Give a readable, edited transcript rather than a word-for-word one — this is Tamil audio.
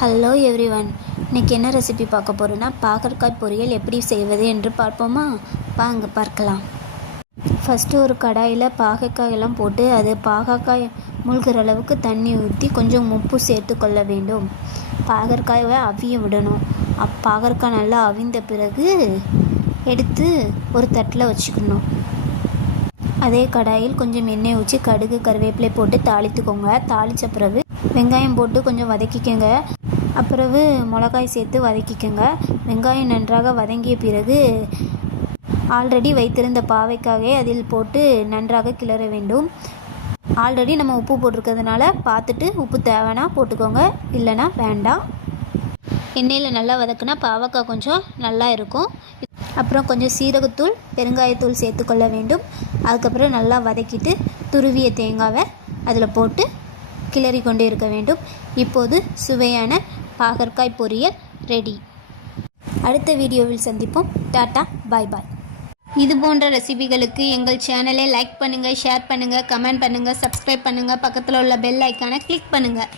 ஹலோ எவ்ரிவன், இன்றைக்கி என்ன ரெசிபி பார்க்க போகிறோன்னா பாகற்காய் பொரியல் எப்படி செய்வது என்று பார்ப்போமா? வாங்க பார்க்கலாம். ஃபஸ்ட்டு ஒரு கடாயில் பாகற்காயெல்லாம் போட்டு அது பாகற்காய் மூழ்கிற அளவுக்கு தண்ணி ஊற்றி கொஞ்சம் உப்பு சேர்த்து கொள்ள வேண்டும். பாகற்காயை அவிய விடணும். பாகற்காய் நல்லா அவிந்த பிறகு எடுத்து ஒரு தட்டில் வச்சுக்கணும். அதே கடாயில் கொஞ்சம் எண்ணெய் ஊற்றி கடுகு கருவேப்பிலை போட்டு தாளித்துக்கோங்க. தாளித்த பிறகு வெங்காயம் போட்டு கொஞ்சம் வதக்கிக்கோங்க. அப்புறவு மிளகாய் சேர்த்து வதக்கிக்கோங்க. வெங்காயம் நன்றாக வதங்கிய பிறகு ஆல்ரெடி வைத்திருந்த பாவைக்காயை அதில் போட்டு நன்றாக கிளற வேண்டும். ஆல்ரெடி நம்ம உப்பு போட்டிருக்கிறதுனால பார்த்துட்டு உப்பு தேவைன்னா போட்டுக்கோங்க, இல்லைன்னா வேண்டாம். எண்ணெயில் நல்லா வதக்குனா பாவக்காய் கொஞ்சம் நல்லா இருக்கும். அப்புறம் கொஞ்சம் சீரகத்தூள் பெருங்காயத்தூள் சேர்த்துக்கொள்ள வேண்டும். அதுக்கப்புறம் நல்லா வதக்கிட்டு துருவிய தேங்காவை அதில் போட்டு கிளறி கொண்டே இருக்க வேண்டும். இப்போது சுவையான பாகற்காய் பொரியல் ரெடி. அடுத்த வீடியோவில் சந்திப்போம். டாட்டா, பாய் பாய். இது போன்ற ரெசிபிகளுக்கு எங்கள் சேனலை லைக் பண்ணுங்கள், ஷேர் பண்ணுங்கள், கமெண்ட் பண்ணுங்கள், சப்ஸ்கிரைப் பண்ணுங்கள். பக்கத்தில் உள்ள பெல் ஐக்கானை கிளிக் பண்ணுங்கள்.